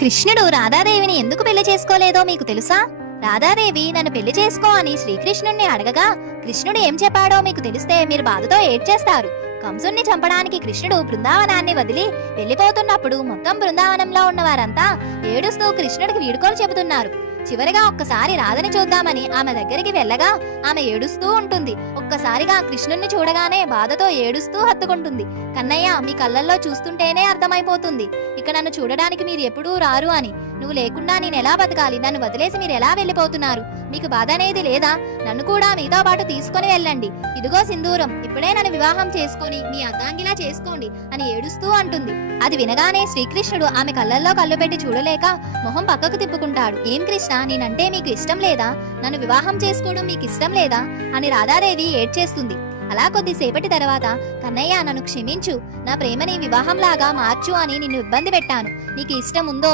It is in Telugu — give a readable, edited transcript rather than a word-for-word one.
కృష్ణుడు రాధాదేవిని ఎందుకు పెళ్లి చేసుకోలేదో మీకు తెలుసా? రాధాదేవి నన్ను పెళ్లి చేసుకో అని శ్రీకృష్ణుణ్ణి అడగగా కృష్ణుడు ఏం చెప్పాడో మీకు తెలిస్తే మీరు బాధతో ఏడ్చేస్తారు. కంసుణ్ణి చంపడానికి కృష్ణుడు బృందావనాన్ని వదిలి వెళ్లిపోతున్నప్పుడు మొత్తం బృందావనంలో ఉన్న వారంతా ఏడుస్తూ కృష్ణుడికి వీడుకోలు చెబుతున్నారు. చివరిగా ఒక్కసారి రాధని చూద్దామని ఆమె దగ్గరికి వెళ్ళగా ఆమె ఏడుస్తూ ఉంటుంది. ఒక్కసారిగా కృష్ణుణ్ణి చూడగానే బాధతో ఏడుస్తూ హత్తుకుంటుంది. కన్నయ్య, మీ కళ్ళల్లో చూస్తుంటేనే అర్థమైపోతుంది ఇక నన్ను చూడడానికి మీరు ఎప్పుడూ రారు అని. నువ్వు లేకుండా నేను ఎలా బతకాలి? నన్ను వదిలేసి మీరు ఎలా వెళ్ళిపోతున్నారు? మీకు బాధ అనేది లేదా? నన్ను కూడా మీతో పాటు తీసుకొని వెళ్ళండి. ఇదిగో సింధూరం, ఇప్పుడే నన్ను వివాహం చేసుకొని మీ అర్ధాంగిలా చేసుకోండి అని ఏడుస్తూ అంటుంది. అది వినగానే శ్రీకృష్ణుడు ఆమె కళ్ళల్లో కళ్ళు పెట్టి చూడలేక మొహం పక్కకు తిప్పుకుంటాడు. ఏం కృష్ణ, నేనంటే మీకు ఇష్టం లేదా? నన్ను వివాహం చేసుకోవడం మీకు ఇష్టం లేదా అని రాధాదేవి ఏడ్చేస్తుంది. అలా కొద్దిసేపటి తర్వాత, కన్నయ్య నన్ను క్షమించు, నా ప్రేమని వివాహంలాగా మార్చు అని నిన్ను ఇబ్బంది పెట్టాను. నీకు ఇష్టం ఉందో